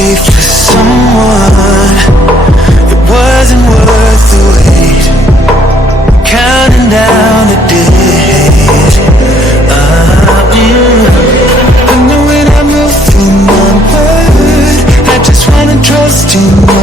empty for someone. It wasn't worth the wait, counting down the days. I know when I move through my world, I just wanna trust in you.